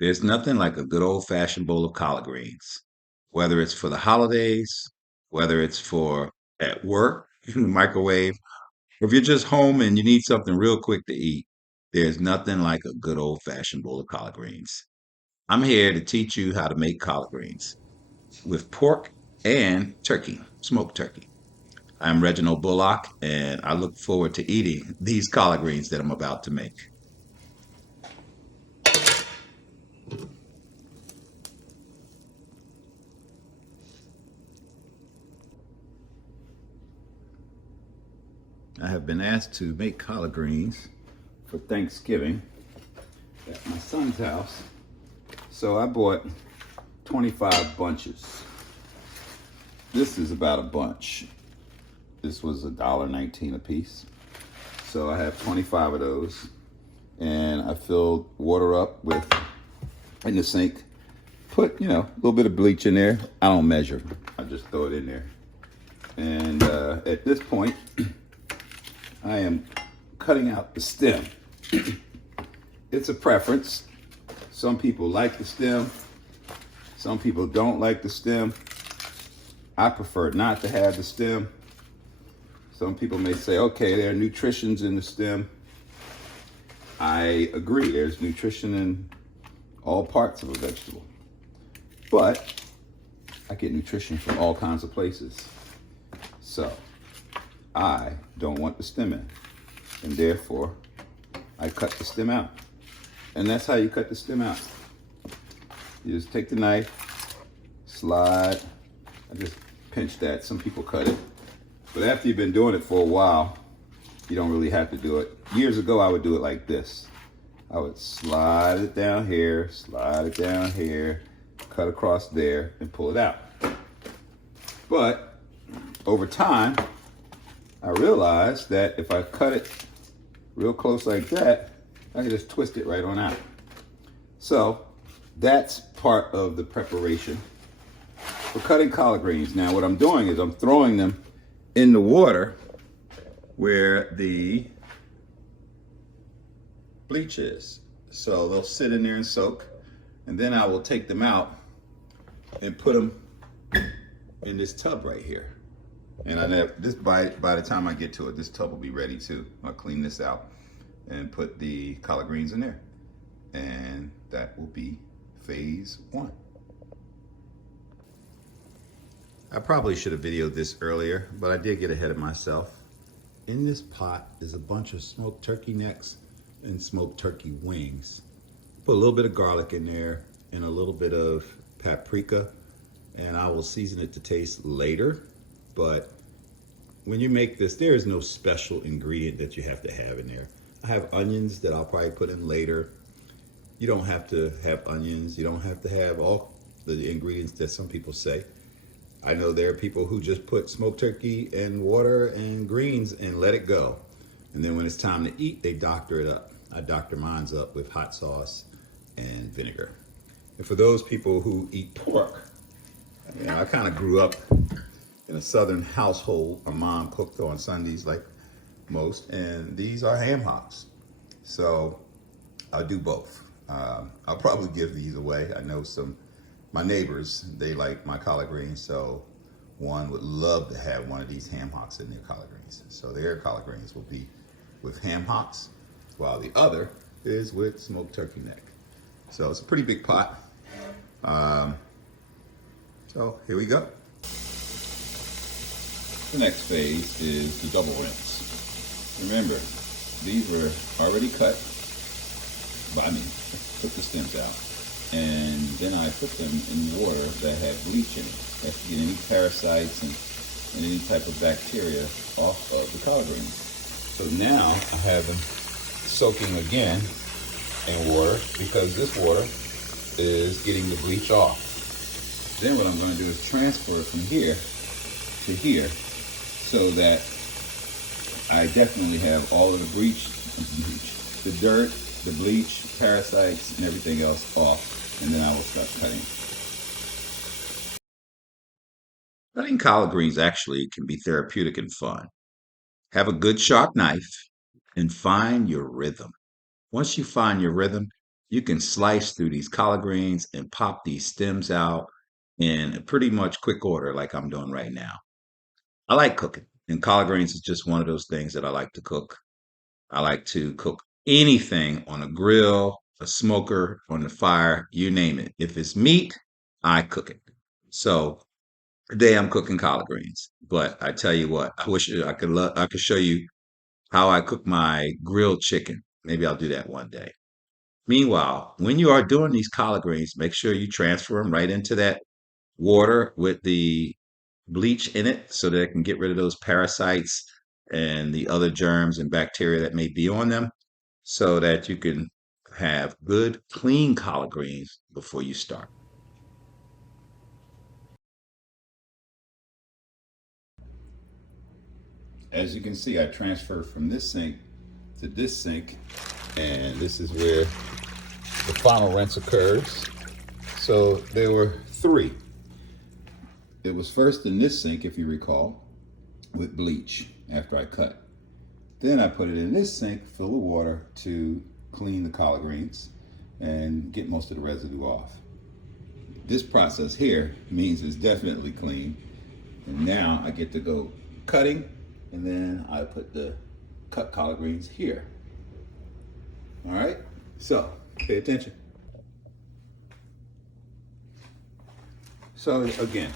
There's nothing like a good old-fashioned bowl of collard greens, whether it's for the holidays, whether it's for at work, in the microwave, or if you're just home and you need something real quick to eat. There's nothing like a good old-fashioned bowl of collard greens. I'm here to teach you how to make collard greens with pork and turkey, smoked turkey. I'm Reginald Bullock, and I look forward to eating these collard greens that I'm about to make. I have been asked to make collard greens for Thanksgiving at my son's house. So I bought 25 bunches. This is about a bunch. This was $1.19 a piece. So I have 25 of those. And I filled water up with in the sink. Put, a little bit of bleach in there. I don't measure. I just throw it in there. And at this point, I am cutting out the stem. It's a preference. Some people like the stem. Some people don't like the stem. I prefer not to have the stem. Some people may say, okay, there are nutritions in the stem. I agree, there's nutrition in all parts of a vegetable. But I get nutrition from all kinds of places. So I don't want the stem in. And therefore, I cut the stem out. And that's how you cut the stem out. You just take the knife, slide. I just pinch that. Some people cut it. But after you've been doing it for a while, you don't really have to do it. Years ago, I would do it like this. I would slide it down here, cut across there, and pull it out. But over time, I realized that if I cut it real close like that, I can just twist it right on out. So that's part of the preparation for cutting collard greens. Now what I'm doing is I'm throwing them in the water where the bleach is. So they'll sit in there and soak, and then I will take them out and put them in this tub right here. And I have this by the time I get to it, this tub will be ready too. I'll clean this out and put the collard greens in there. And that will be phase one. I probably should have videoed this earlier, but I did get ahead of myself. In this pot is a bunch of smoked turkey necks and smoked turkey wings. Put a little bit of garlic in there and a little bit of paprika, and I will season it to taste later. But when you make this, there is no special ingredient that you have to have in there. I have onions that I'll probably put in later. You don't have to have onions. You don't have to have all the ingredients that some people say. I know there are people who just put smoked turkey and water and greens and let it go. And then when it's time to eat, they doctor it up. I doctor mine's up with hot sauce and vinegar. And for those people who eat pork, I kind of grew up in a southern household. My mom cooked on Sundays like most, and these are ham hocks. So I'll do both. I'll probably give these away. I know my neighbors, they like my collard greens, so one would love to have one of these ham hocks in their collard greens. So their collard greens will be with ham hocks, while the other is with smoked turkey neck. So it's a pretty big pot. So here we go. The next phase is the double rinse. Remember, these were already cut by me. Took the stems out. And then I put them in water that had bleach in it. That's to get any parasites and any type of bacteria off of the collard greens. So now I have them soaking again in water because this water is getting the bleach off. Then what I'm going to do is transfer it from here to here so that I definitely have all of the dirt, the bleach, parasites, and everything else off. And then I will start cutting. Cutting collard greens actually can be therapeutic and fun. Have a good sharp knife and find your rhythm. Once you find your rhythm, you can slice through these collard greens and pop these stems out in pretty much quick order, like I'm doing right now. I like cooking, and collard greens is just one of those things that I like to cook. I like to cook anything on a grill, a smoker, on the fire, you name it. If it's meat, I cook it. So today I'm cooking collard greens. But I tell you what, I wish I could show you how I cook my grilled chicken. Maybe I'll do that one day. Meanwhile, when you are doing these collard greens, make sure you transfer them right into that water with the bleach in it so that it can get rid of those parasites and the other germs and bacteria that may be on them so that you can have good, clean collard greens before you start. As you can see, I transferred from this sink to this sink, and this is where the final rinse occurs. So there were three. It was first in this sink, if you recall, with bleach after I cut. Then I put it in this sink full of water to clean the collard greens and get most of the residue off. This process here means it's definitely clean. And now I get to go cutting, and then I put the cut collard greens here. All right, so pay attention. So again,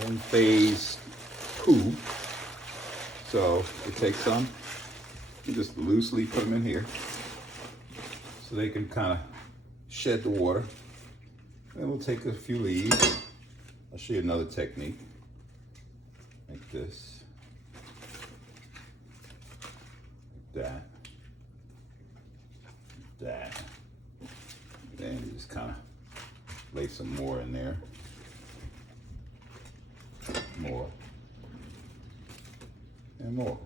we're in phase 2. So you take some, you just loosely put them in here so they can kind of shed the water. Then we'll take a few leaves. I'll show you another technique, like this, like that, like that. Then you just kind of lay some more in there, more, and more.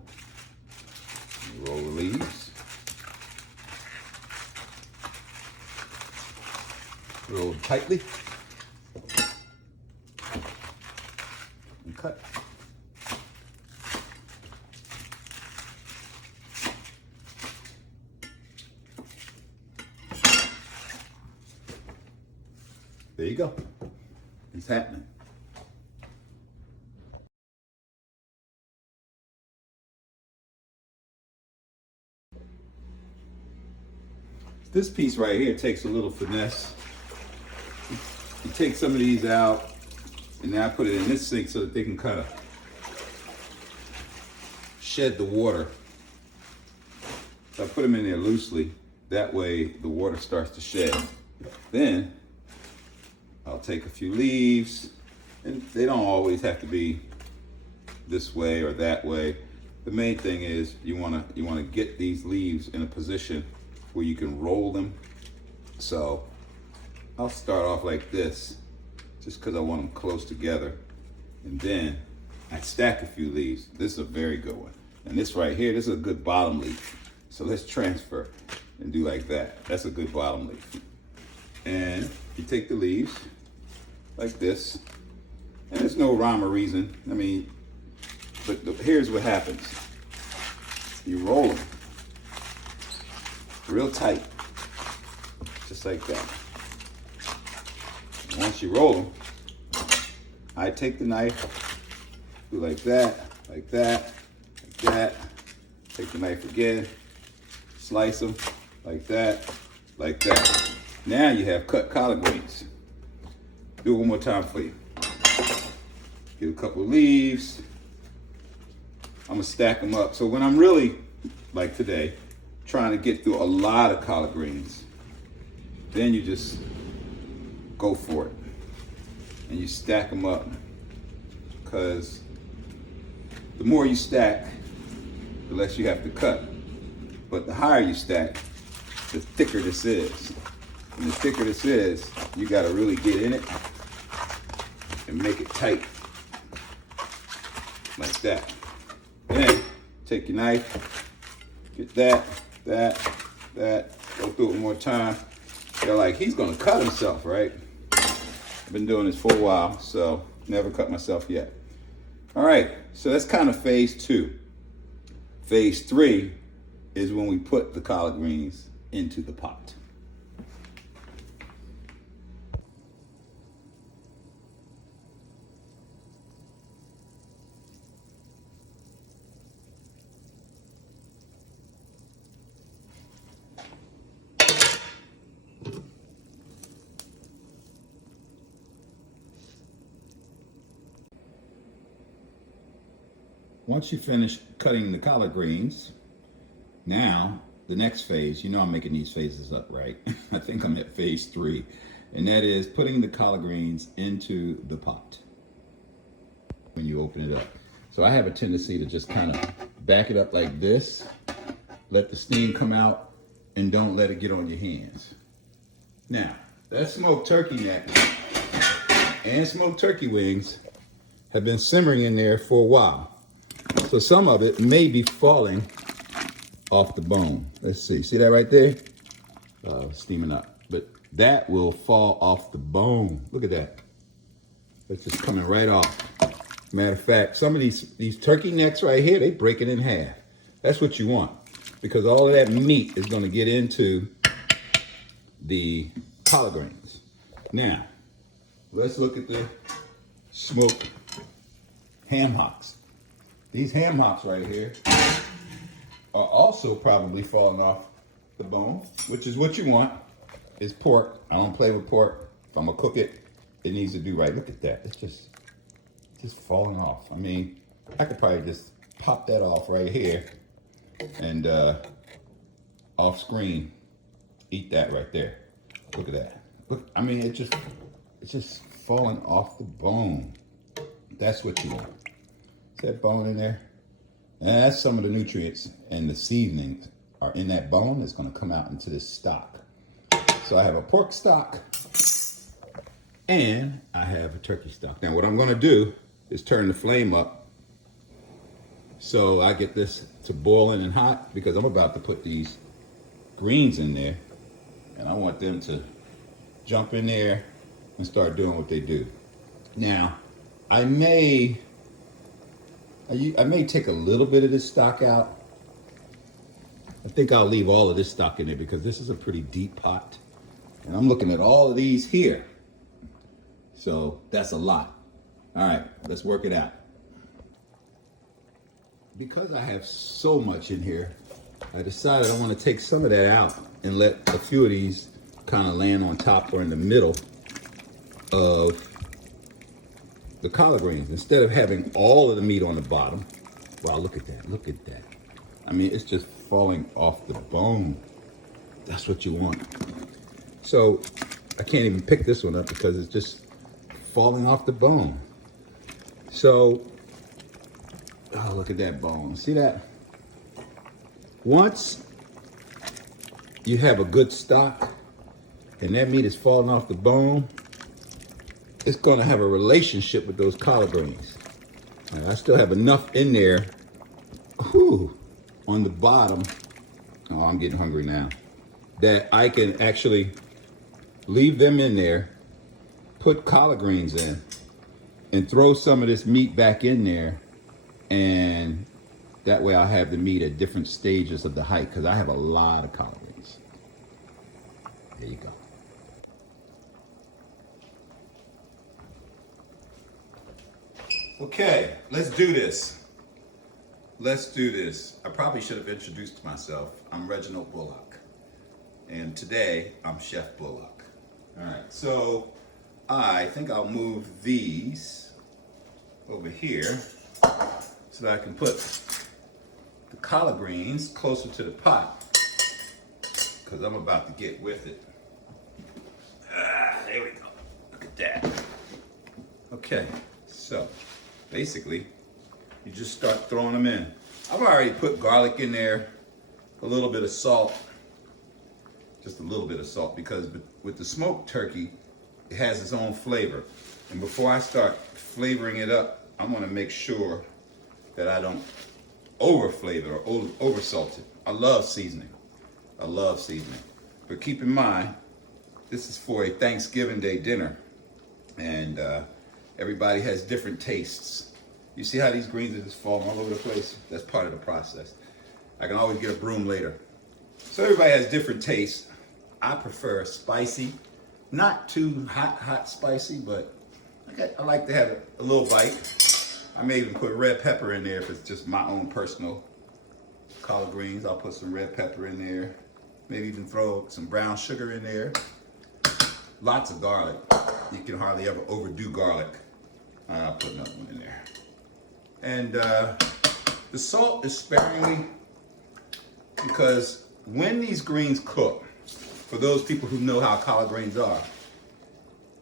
You roll the leaves, roll tightly, and cut. There you go. It's happening. This piece right here takes a little finesse. You take some of these out, and now I put it in this sink so that they can kind of shed the water. So I put them in there loosely. That way the water starts to shed. Then I'll take a few leaves, and they don't always have to be this way or that way. The main thing is you wanna get these leaves in a position where you can roll them. So I'll start off like this, just because I want them close together. And then I stack a few leaves. This is a very good one. And this right here, this is a good bottom leaf. So let's transfer and do like that. That's a good bottom leaf. And you take the leaves like this. And there's no rhyme or reason. I mean, but here's what happens. You roll them real tight, just like that. And once you roll them, I take the knife, do like that, like that, like that. Take the knife again, slice them like that, like that. Now you have cut collard greens. Do it one more time for you. Get a couple of leaves. I'm gonna stack them up. So when I'm really, like today, trying to get through a lot of collard greens, then you just go for it. And you stack them up. Because the more you stack, the less you have to cut. But the higher you stack, the thicker this is. And the thicker this is, you gotta really get in it and make it tight. Like that. Then take your knife, get that, go through it one more time. You're like, he's gonna cut himself, right? I've been doing this for a while, so never cut myself yet. All right, so that's kind of phase 2. Phase 3 is when we put the collard greens into the pot. Once you finish cutting the collard greens, now the next phase, you know I'm making these phases up, right? I think I'm at phase 3, and that is putting the collard greens into the pot when you open it up. So I have a tendency to just kind of back it up like this, let the steam come out, and don't let it get on your hands. Now, that smoked turkey neck and smoked turkey wings have been simmering in there for a while. So some of it may be falling off the bone. Let's see. See that right there? Steaming up. But that will fall off the bone. Look at that. It's just coming right off. Matter of fact, some of these turkey necks right here, they break it in half. That's what you want, because all of that meat is going to get into the collard greens. Now, let's look at the smoked ham hocks. These ham hocks right here are also probably falling off the bone, which is what you want. It's pork. I don't play with pork. If I'm gonna cook it, it needs to do right. Look at that. It's just falling off. I mean, I could probably just pop that off right here and off screen eat that right there. Look at that. Look, I mean, it's just falling off the bone. That's what you want. That bone in there, and that's some of the nutrients and the seasonings are in that bone that's going to come out into this stock. So I have a pork stock and I have a turkey stock. Now what I'm going to do is turn the flame up so I get this to boiling and hot, because I'm about to put these greens in there and I want them to jump in there and start doing what they do. Now I may take a little bit of this stock out. I think I'll leave all of this stock in there because this is a pretty deep pot. And I'm looking at all of these here. So that's a lot. All right, let's work it out. Because I have so much in here, I decided I want to take some of that out and let a few of these kind of land on top or in the middle of the collard greens, instead of having all of the meat on the bottom. Wow, look at that, look at that. I mean, it's just falling off the bone. That's what you want. So I can't even pick this one up because it's just falling off the bone. So, oh, look at that bone. See that? Once you have a good stock and that meat is falling off the bone, it's going to have a relationship with those collard greens. Now, I still have enough in there, on the bottom. Oh, I'm getting hungry now. That I can actually leave them in there, put collard greens in, and throw some of this meat back in there, and that way I'll have the meat at different stages of the height, because I have a lot of collard greens. There you go. Okay, let's do this. Let's do this. I probably should have introduced myself. I'm Reginald Bullock. And today, I'm Chef Bullock. All right, so I think I'll move these over here so that I can put the collard greens closer to the pot, because I'm about to get with it. There we go. Look at that. Okay, so basically, you just start throwing them in. I've already put garlic in there, a little bit of salt, just a little bit of salt, because with the smoked turkey, it has its own flavor. And before I start flavoring it up, I want to make sure that I don't over flavor or over salt it. I love seasoning. I love seasoning. But keep in mind, this is for a Thanksgiving Day dinner. And everybody has different tastes. You see how these greens are just falling all over the place? That's part of the process. I can always get a broom later So everybody has different tastes. I prefer spicy, not too hot spicy, but I like to have a little bite. I may even put red pepper in there if it's just my own personal collard greens. I'll put some red pepper in there. Maybe even throw some brown sugar in there. Lots of garlic. You can hardly ever overdo garlic. I'll put another one in there. And the salt is sparingly because when these greens cook, for those people who know how collard greens are,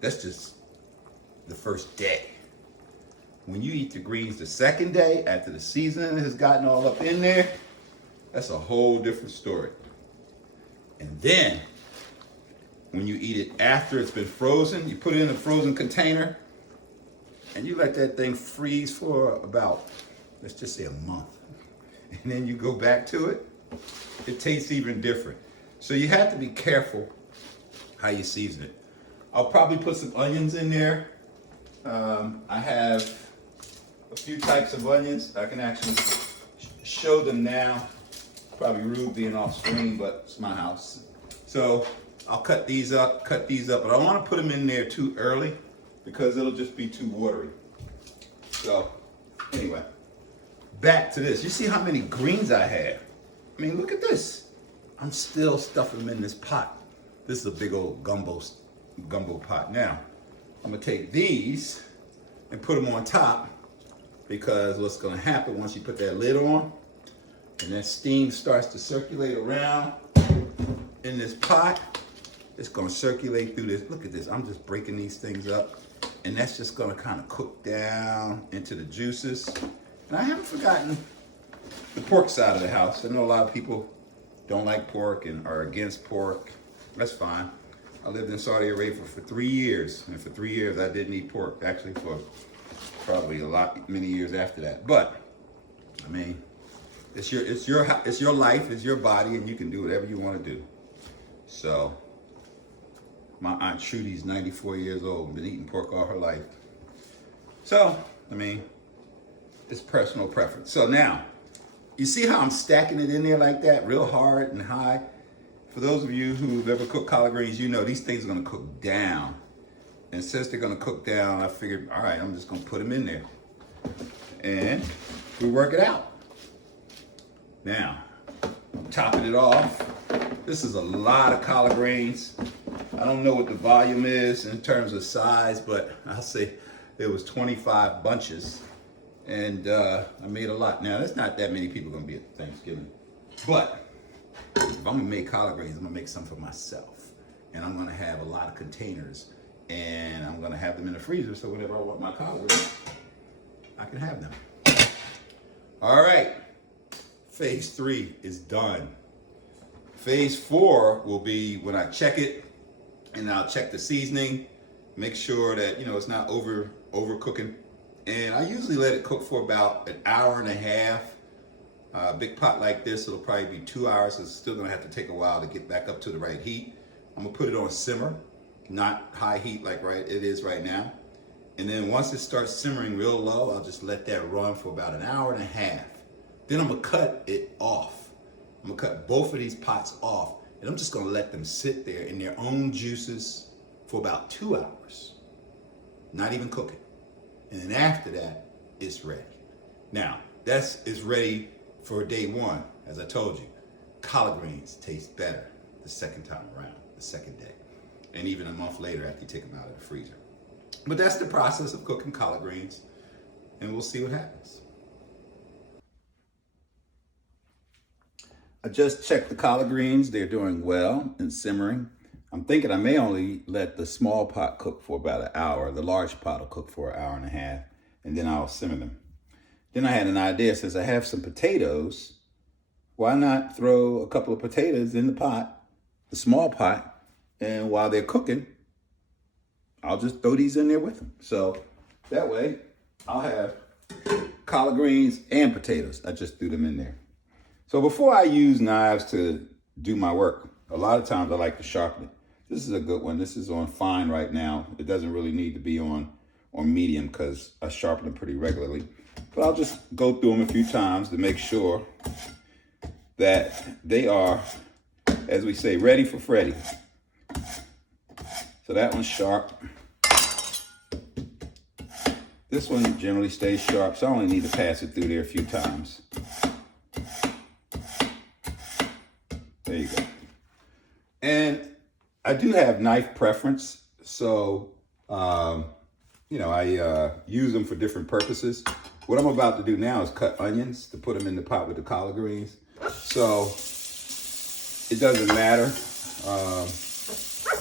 that's just the first day. When you eat the greens the second day, after the seasoning has gotten all up in there, that's a whole different story. And then, when you eat it after it's been frozen, you put it in a frozen container, and you let that thing freeze for about, let's just say, a month. And then you go back to it, it tastes even different. So you have to be careful how you season it. I'll probably put some onions in there. I have a few types of onions. I can actually show them now. Probably rude being off screen, but it's my house. So I'll cut these up, but I don't want to put them in there too early because it'll just be too watery. So anyway, back to this. You see how many greens I have? I mean, look at this. I'm still stuffing them in this pot. This is a big old gumbo pot. Now, I'm gonna take these and put them on top because what's gonna happen once you put that lid on and that steam starts to circulate around in this pot, it's gonna circulate through this. Look at this, I'm just breaking these things up and that's just gonna kind of cook down into the juices. And I haven't forgotten the pork side of the house. I know a lot of people don't like pork and are against pork. That's fine. I lived in Saudi Arabia for 3 years, and for 3 years I didn't eat pork. Actually, for probably many years after that. But I mean, it's your life, it's your body, and you can do whatever you want to do. So, my Aunt Trudy's 94 years old, been eating pork all her life. So, I mean, it's personal preference. So now, you see how I'm stacking it in there like that, real hard and high? For those of you who've ever cooked collard greens, you know these things are gonna cook down. And since they're gonna cook down, I figured, all right, I'm just gonna put them in there. And we work it out. Now, I'm topping it off. This is a lot of collard greens. I don't know what the volume is in terms of size, but I'll say there was 25 bunches. And I made a lot. Now, there's not that many people gonna be at Thanksgiving. But if I'm gonna make collard greens, I'm gonna make some for myself. And I'm gonna have a lot of containers. And I'm gonna have them in the freezer so whenever I want my collard greens, I can have them. All right, phase 3 is done. Phase 4 will be when I check it and I'll check the seasoning, make sure that, it's not overcooking. And I usually let it cook for about an hour and a half. A big pot like this, it'll probably be 2 hours. So it's still gonna have to take a while to get back up to the right heat. I'm gonna put it on simmer, not high heat like it is right now. And then once it starts simmering real low, I'll just let that run for about an hour and a half. Then I'm gonna cut it off. I'm gonna cut both of these pots off, and I'm just gonna let them sit there in their own juices for about 2 hours. Not even cooking. And then after that, it's ready. Now, it's ready for day 1. As I told you, collard greens taste better the second time around, the second day. And even a month later after you take them out of the freezer. But that's the process of cooking collard greens, and we'll see what happens. I just checked the collard greens. They're doing well and simmering. I'm thinking I may only let the small pot cook for about an hour. The large pot will cook for an hour and a half, and then I'll simmer them. Then I had an idea, since I have some potatoes, why not throw a couple of potatoes in the pot, the small pot, and while they're cooking, I'll just throw these in there with them. So that way I'll have collard greens and potatoes. I just threw them in there. So before I use knives to do my work, a lot of times I like to sharpen it. This is a good one. This is on fine right now. It doesn't really need to be on medium because I sharpen them pretty regularly. But I'll just go through them a few times to make sure that they are as we say, ready for Freddy. So that one's sharp. This one generally stays sharp, so I only need to pass it through there a few times. There you go. And I do have knife preference, so I use them for different purposes. What I'm about to do now is cut onions to put them in the pot with the collard greens. So it doesn't matter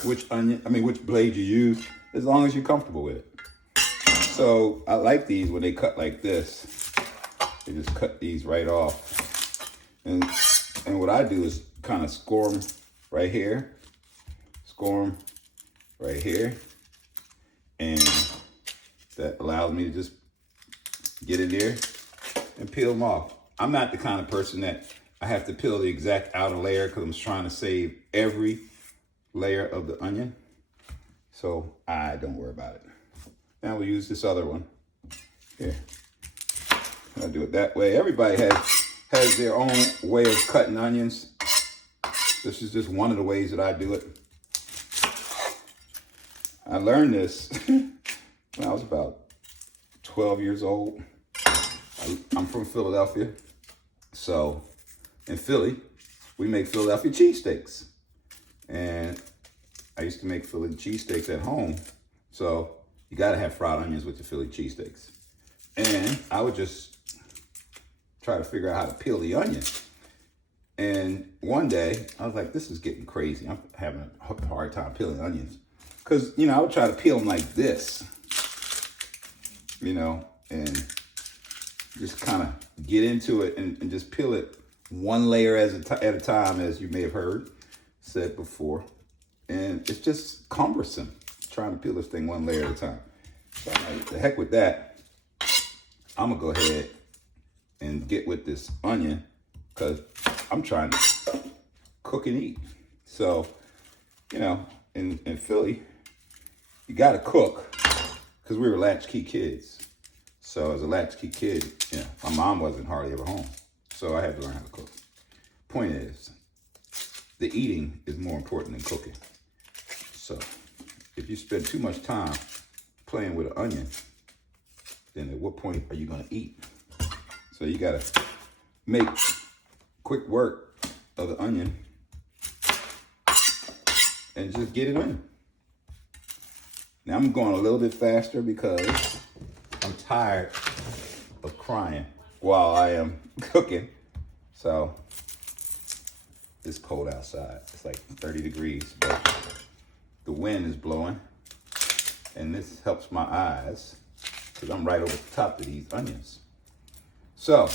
which blade you use, as long as you're comfortable with it. So I like these when they cut like this. They just cut these right off. And what I do is kind of score them right here. Score them right here. And that allows me to just get in there and peel them off. I'm not the kind of person that I have to peel the exact outer layer because I'm trying to save every layer of the onion. So I don't worry about it. Now we'll use this other one. Here. I'll do it that way. Everybody has their own way of cutting onions. This is just one of the ways that I do it. I learned this when I was about 12 years old. I'm from Philadelphia. So in Philly, we make Philadelphia cheesesteaks. And I used to make Philly cheesesteaks at home. So you gotta have fried onions with your Philly cheesesteaks. And I would just try to figure out how to peel the onion. And one day, I was like, this is getting crazy. I'm having a hard time peeling onions. Because, I would try to peel them like this. And just kind of get into it and just peel it one layer at a time, as you may have said before. And it's just cumbersome trying to peel this thing one layer at a time. So I'm like, the heck with that. I'm gonna go ahead and get with this onion because I'm trying to cook and eat. So, in Philly, you gotta cook because we were latchkey kids. So as a latchkey kid, my mom wasn't hardly ever home. So I had to learn how to cook. Point is, the eating is more important than cooking. So if you spend too much time playing with an onion, then at what point are you gonna eat? So you gotta make quick work of the onion and just get it in. Now I'm going a little bit faster because I'm tired of crying while I am cooking. So it's cold outside. It's like 30 degrees, but the wind is blowing and this helps my eyes because I'm right over the top of these onions. So,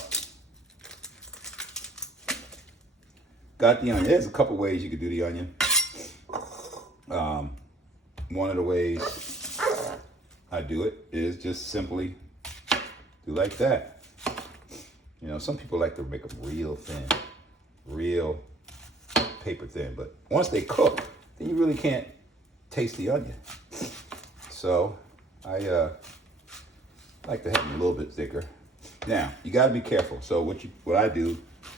got the onion. There's a couple ways you could do the onion. One of the ways I do it is just simply do like that. Some people like to make them real thin, real paper thin, but once they cook, then you really can't taste the onion. So I like to have them a little bit thicker. Now, you got to be careful. So what I do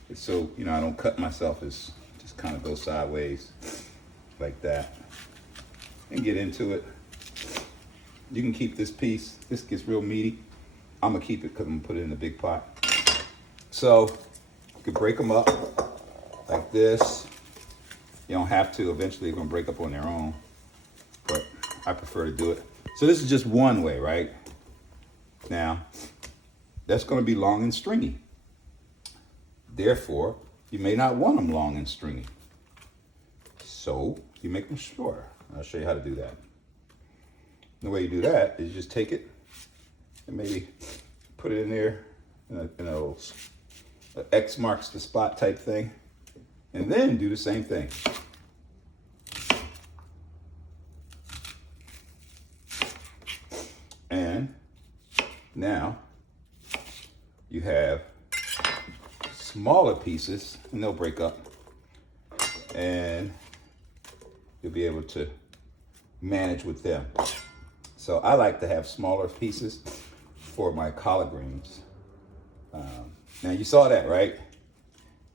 is so, I don't cut myself, is just kind of go sideways like that and get into it. You can keep this piece. This gets real meaty. I'm going to keep it because I'm going to put it in a big pot. So you can break them up like this. You don't have to. Eventually they're going to break up on their own. But I prefer to do it. So this is just one way, right? Now, that's going to be long and stringy. Therefore, you may not want them long and stringy. So you make them shorter. I'll show you how to do that. The way you do that is just take it and maybe put it in there in a little X marks the spot type thing. And then do the same thing. And now you have smaller pieces and they'll break up and you'll be able to manage with them. So I like to have smaller pieces for my collard greens. Now you saw that, right?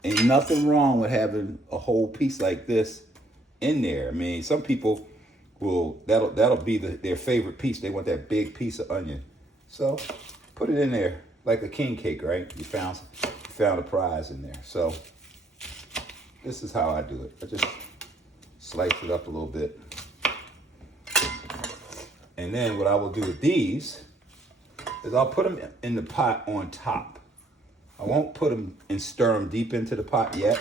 Ain't nothing wrong with having a whole piece like this in there. I mean, some people will, that'll be their favorite piece. They want that big piece of onion. So put it in there like a king cake, right? You found a prize in there. So this is how I do it. I just slice it up a little bit. And then what I will do with these is I'll put them in the pot on top. I won't put them and stir them deep into the pot yet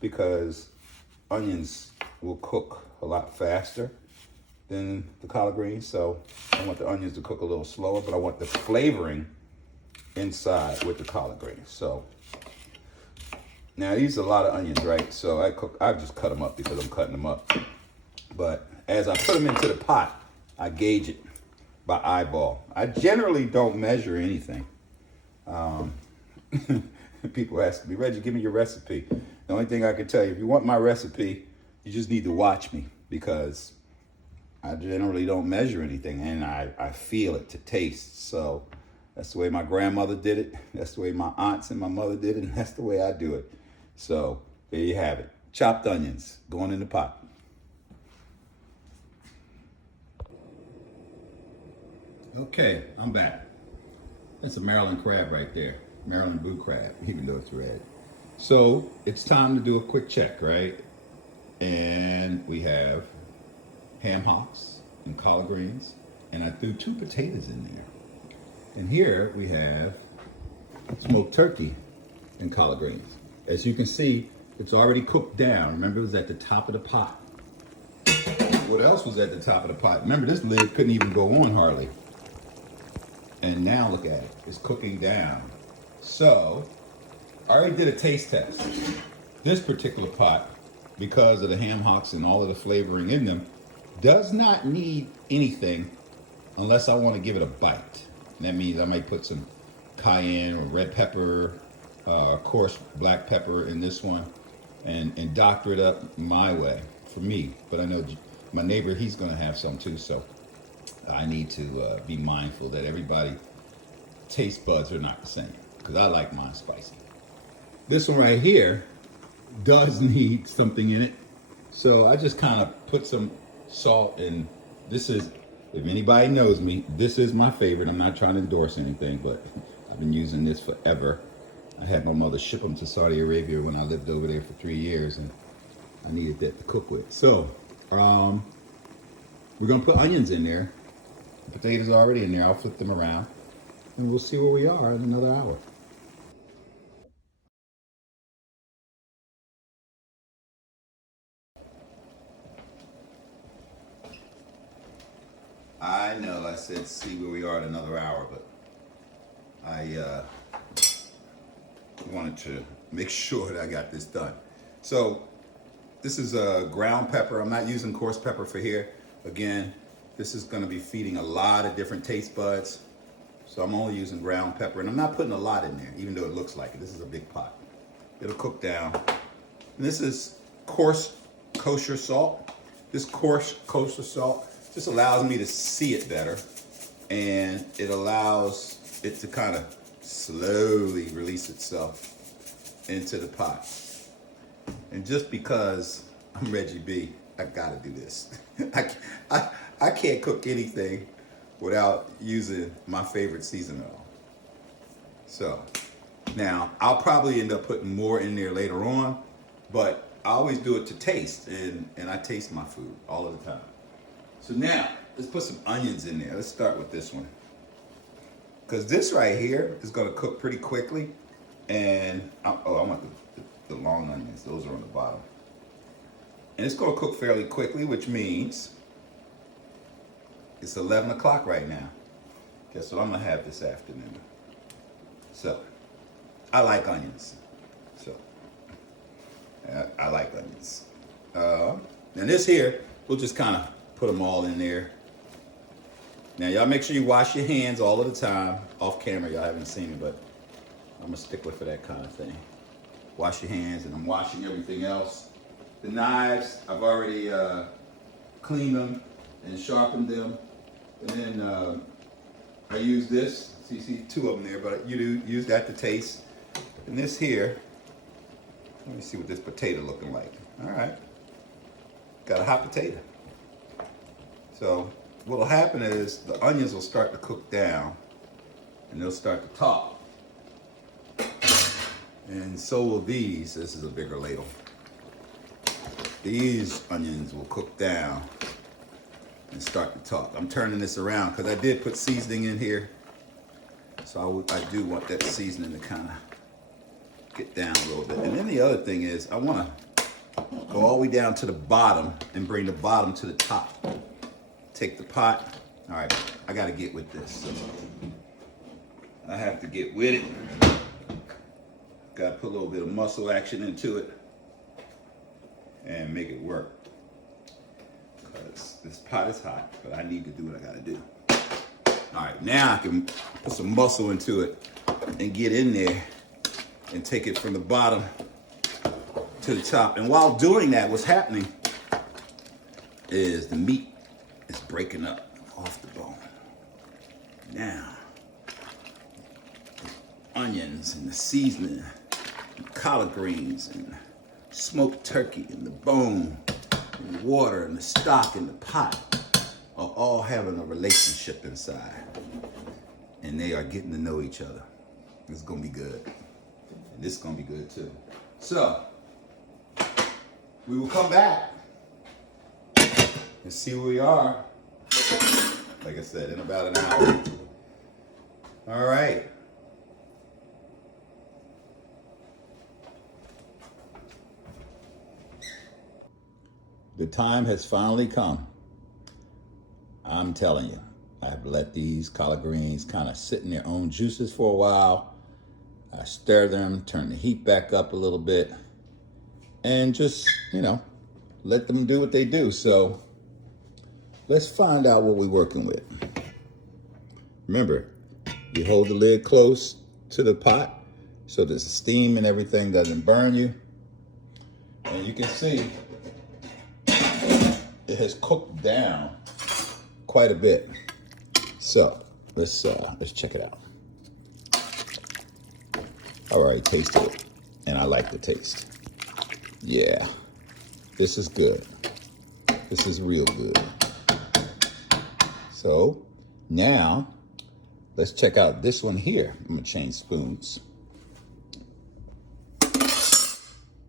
because onions will cook a lot faster than the collard greens. So I want the onions to cook a little slower, but I want the flavoring inside with the collard greens. So now these are a lot of onions, right? So I just cut them up because I'm cutting them up. But as I put them into the pot, I gauge it by eyeball. I generally don't measure anything. People ask me, Reggie, give me your recipe. The only thing I can tell you, if you want my recipe, you just need to watch me because I generally don't measure anything and I feel it to taste. So that's the way my grandmother did it. That's the way my aunts and my mother did it. And that's the way I do it. So there you have it. Chopped onions going in the pot. Okay, I'm back. That's a Maryland crab right there. Maryland blue crab, even though it's red. So it's time to do a quick check, right? And we have ham hocks and collard greens, and I threw 2 potatoes in there. And here we have smoked turkey and collard greens. As you can see, it's already cooked down. Remember, it was at the top of the pot. What else was at the top of the pot? Remember, this lid couldn't even go on hardly. And now look at it, it's cooking down. So, I already did a taste test. This particular pot, because of the ham hocks and all of the flavoring in them, does not need anything unless I want to give it a bite. And that means I might put some cayenne or red pepper, coarse black pepper in this one, and doctor it up my way for me. But I know my neighbor, he's going to have some too, so I need to be mindful that everybody taste buds are not the same because I like mine spicy. This one right here does need something in it, so I just kind of put some salt in. This is, if anybody knows me, this is my favorite. I'm not trying to endorse anything, but I've been using this forever. I had my mother ship them to Saudi Arabia when I lived over there for 3 years, and I needed that to cook with. So we're gonna put onions in there. The potatoes are already in there. I'll flip them around and we'll see where we are in another hour. I know I said see where we are in another hour, but I wanted to make sure that I got this done. So this is a ground pepper. I'm not using coarse pepper for here. Again, this is going to be feeding a lot of different taste buds. So I'm only using ground pepper, and I'm not putting a lot in there, even though it looks like it. This is a big pot. It'll cook down. And this is coarse kosher salt. This coarse kosher salt just allows me to see it better, and it allows it to kind of slowly release itself into the pot. And just because I'm Reggie B, I gotta do this. I can't cook anything without using my favorite seasoning oil. So now I'll probably end up putting more in there later on, but I always do it to taste, and I taste my food all of the time. So now let's put some onions in there. Let's start with this one, because this right here is going to cook pretty quickly. And I want the long onions. Those are on the bottom. And it's going to cook fairly quickly, which means it's 11 o'clock right now. Guess what I'm going to have this afternoon? So, I like onions. So, I like onions. And this here, we'll just kind of put them all in there. Now, y'all make sure you wash your hands all of the time. Off camera, y'all haven't seen me, but I'm a stickler for that kind of thing. Wash your hands, and I'm washing everything else. The knives, I've already cleaned them and sharpened them. And then I use this. So you see 2 of them there, but you do use that to taste. And this here, Let me see what this potato looking like. All right, got a hot potato. So what'll happen is the onions will start to cook down and they'll start to talk. And so will these. This is a bigger ladle. These onions will cook down and start to talk. I'm turning this around because I did put seasoning in here. So I do want that seasoning to kind of get down a little bit. And then the other thing is I want to go all the way down to the bottom and bring the bottom to the top. Take the pot. All right, I got to get with this. So I have to get with it. Got to put a little bit of muscle action into it and make it work. Because this pot is hot, but I need to do what I got to do. All right, now I can put some muscle into it and get in there and take it from the bottom to the top. And while doing that, what's happening is the meat is breaking up off the bone. Now, the onions and the seasoning, and collard greens and smoked turkey and the bone and the water and the stock and the pot are all having a relationship inside. And they are getting to know each other. It's gonna be good. And this is gonna be good too. So, we will come back and see where we are. Like I said, in about an hour. All right. The time has finally come. I'm telling you, I've let these collard greens kind of sit in their own juices for a while. I stir them, turn the heat back up a little bit, and just, let them do what they do. So let's find out what we're working with. Remember, you hold the lid close to the pot so that the steam and everything doesn't burn you. And you can see it has cooked down quite a bit. So let's check it out. I already tasted it, and I like the taste. Yeah, this is good. This is real good. So now let's check out this one here. I'm gonna change spoons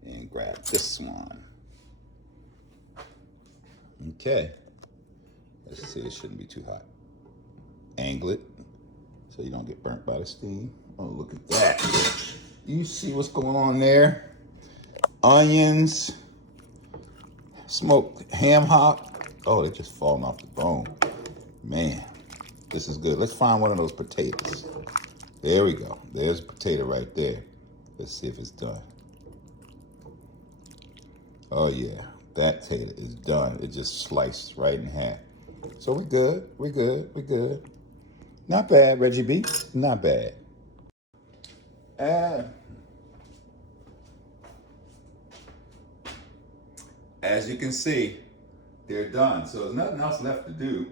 and grab this one. Okay, let's see, it shouldn't be too hot. Angle it so you don't get burnt by the steam. Oh, look at that. You see what's going on there? Onions, smoked ham hock. Oh, they're just falling off the bone. Man, this is good. Let's find one of those potatoes. There we go. There's a potato right there. Let's see if it's done. Oh yeah, that potato is done. It just sliced right in half. So we're good, we're good, we're good. Not bad, Reggie B, not bad. As you can see, they're done. So there's nothing else left to do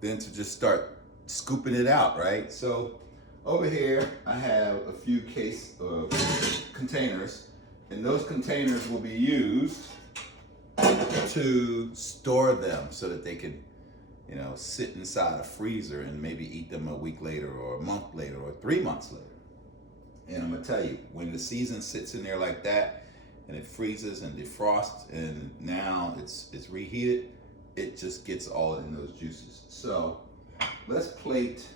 than to just start scooping it out, right? So over here, I have a few containers, and those containers will be used to store them so that they can, sit inside a freezer and maybe eat them a week later or a month later or 3 months later. And I'm gonna tell you, when the season sits in there like that and it freezes and defrosts and now it's reheated, it just gets all in those juices. So let's plate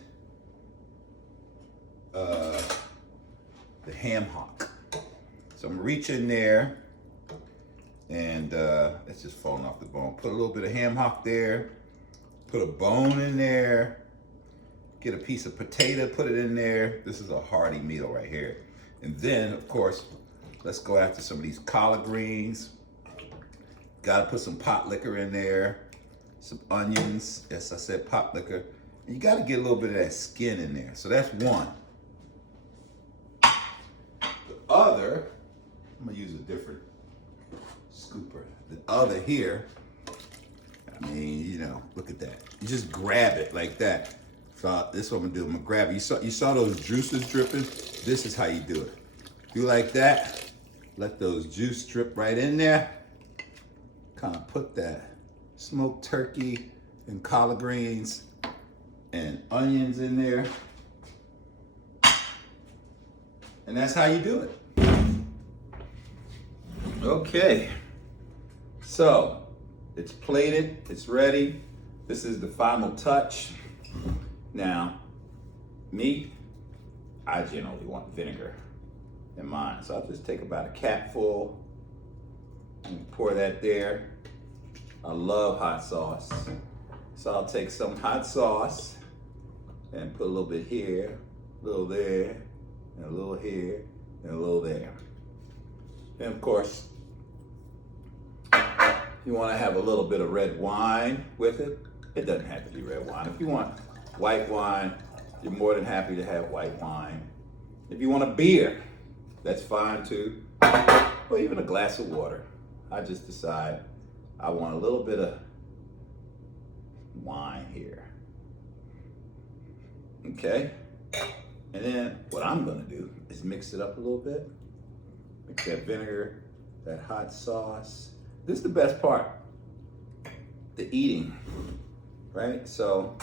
the ham hock. So I'm gonna reach in there and it's just falling off the bone. Put a little bit of ham hock there, put a bone in there, get a piece of potato, put it in there. This is a hearty meal right here. And then, of course, let's go after some of these collard greens. Gotta put some pot liquor in there, some onions. Yes, I said pot liquor. And you gotta get a little bit of that skin in there. So that's one. The other, I'm gonna use a different scooper. The other here, I mean, look at that. You just grab it like that. So this is what I'm gonna do. I'm gonna grab it. You saw those juices dripping? This is how you do it. Do like that, Let those juice drip right in there. Kind of put that smoked turkey and collard greens and onions in there. And that's how you do it. Okay, so it's plated, it's ready. This is the final touch. Now, me, I generally want vinegar in mine. So I'll just take about a capful and pour that there. I love hot sauce. So I'll take some hot sauce and put a little bit here, a little there, and a little here, and a little there. And of course, you want to have a little bit of red wine with it. It doesn't have to be red wine. If you want white wine, you're more than happy to have white wine. If you want a beer, that's fine too. Or even a glass of water. I just decide I want a little bit of wine here. Okay? And then what I'm gonna do is mix it up a little bit. Mix that vinegar, that hot sauce. This is the best part, the eating, right? So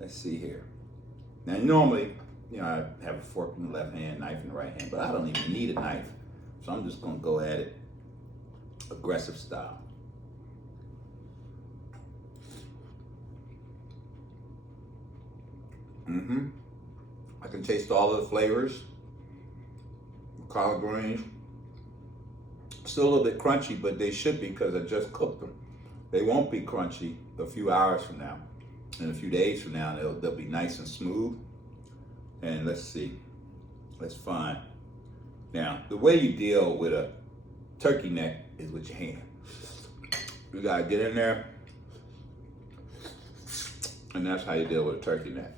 let's see here. Now normally, I have a fork in the left hand, knife in the right hand, but I don't even need a knife. So I'm just gonna go at it aggressive style. I can taste all of the flavors. Collard greens. Still a little bit crunchy, but they should be because I just cooked them. They won't be crunchy a few hours from now. And a few days from now, they'll be nice and smooth. And let's see. Let's find. Now, the way you deal with a turkey neck is with your hand. You gotta get in there, and that's how you deal with a turkey neck.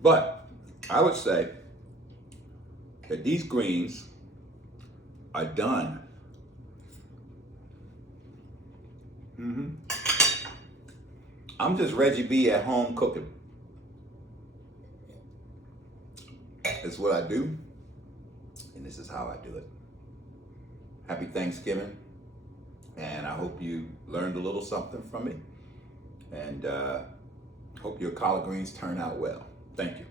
But I would say that these greens are done. I'm just Reggie B at home cooking. It's what I do, and this is how I do it. Happy Thanksgiving, and I hope you learned a little something from me, and hope your collard greens turn out well. Thank you.